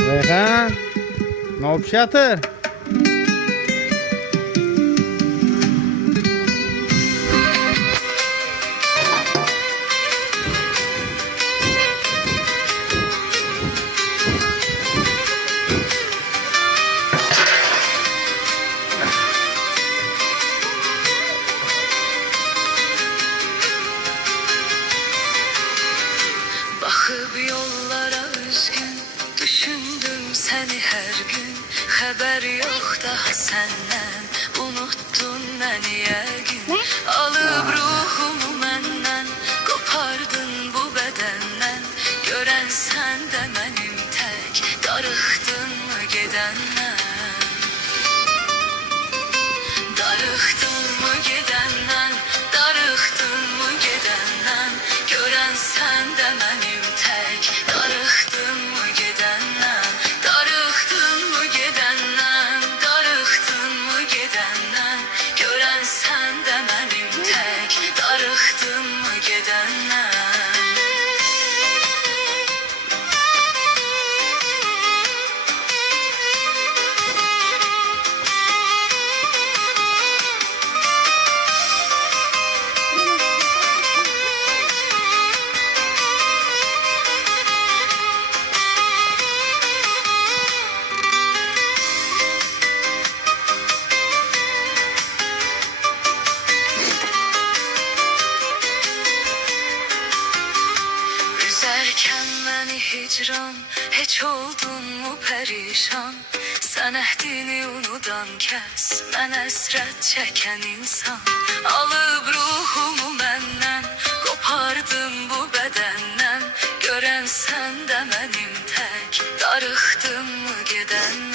Reyhan, ne yapış yatır? Bakıp yollara üzgün, düşündüm seni her gün. Haber yok daha senden, unuttun beni yəqin. Alıp ruhumu menden, kopardın bu bedenden. Gören sen de benim tek, darıxdın mı gedenden? Darıxdın mı gedenden? Darıxdın mı gedenden? Gören sen de benim tek, darıxdın mı gedenden? Darıxdın mı gedenden? Darıxdın mı gedenden? Gören sen de benim tek, darıxdın mı gedenden? Üzerken beni hicran, hiç oldun mu perişan? Sen ehdini unudan kes, ben esret çeken insan. Alıp ruhumu menden, kopardın bu bedenden. Gören sen de benim tek, darıxdın mı gedenden?